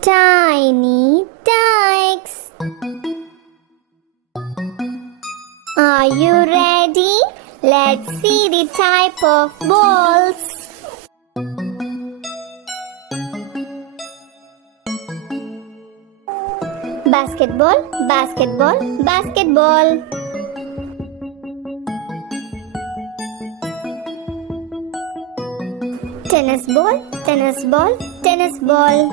Tinytikes. Are you ready? Let's see the type of balls. Basketball, basketball, basketball. Tennis ball, tennis ball, tennis ball.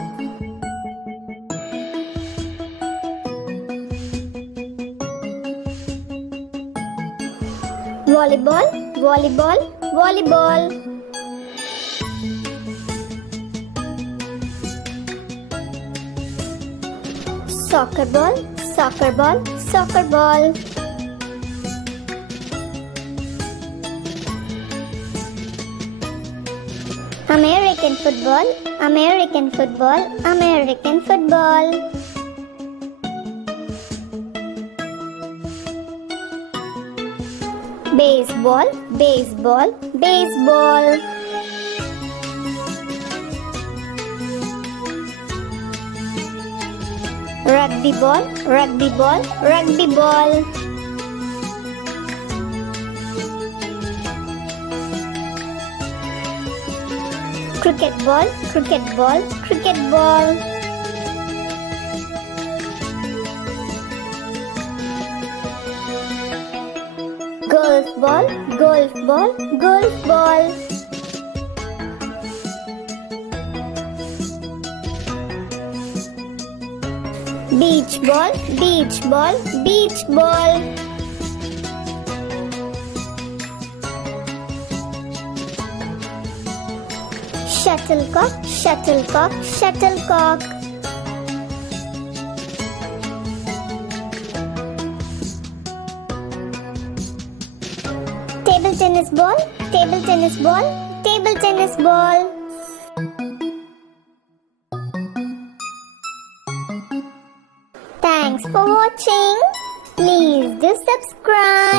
Volleyball, volleyball, volleyball. Soccer ball, soccer ball, soccer ball. American football, American football, American football. Baseball, baseball, baseball. Rugby ball, rugby ball, rugby ball. Cricket ball, cricket ball, cricket ball. Golf ball, golf ball, golf ball. Beach ball, beach ball, beach ball. Shuttlecock, shuttlecock, shuttlecock. Table tennis ball, table tennis ball, table tennis ball. Thanks for watching. Please do subscribe.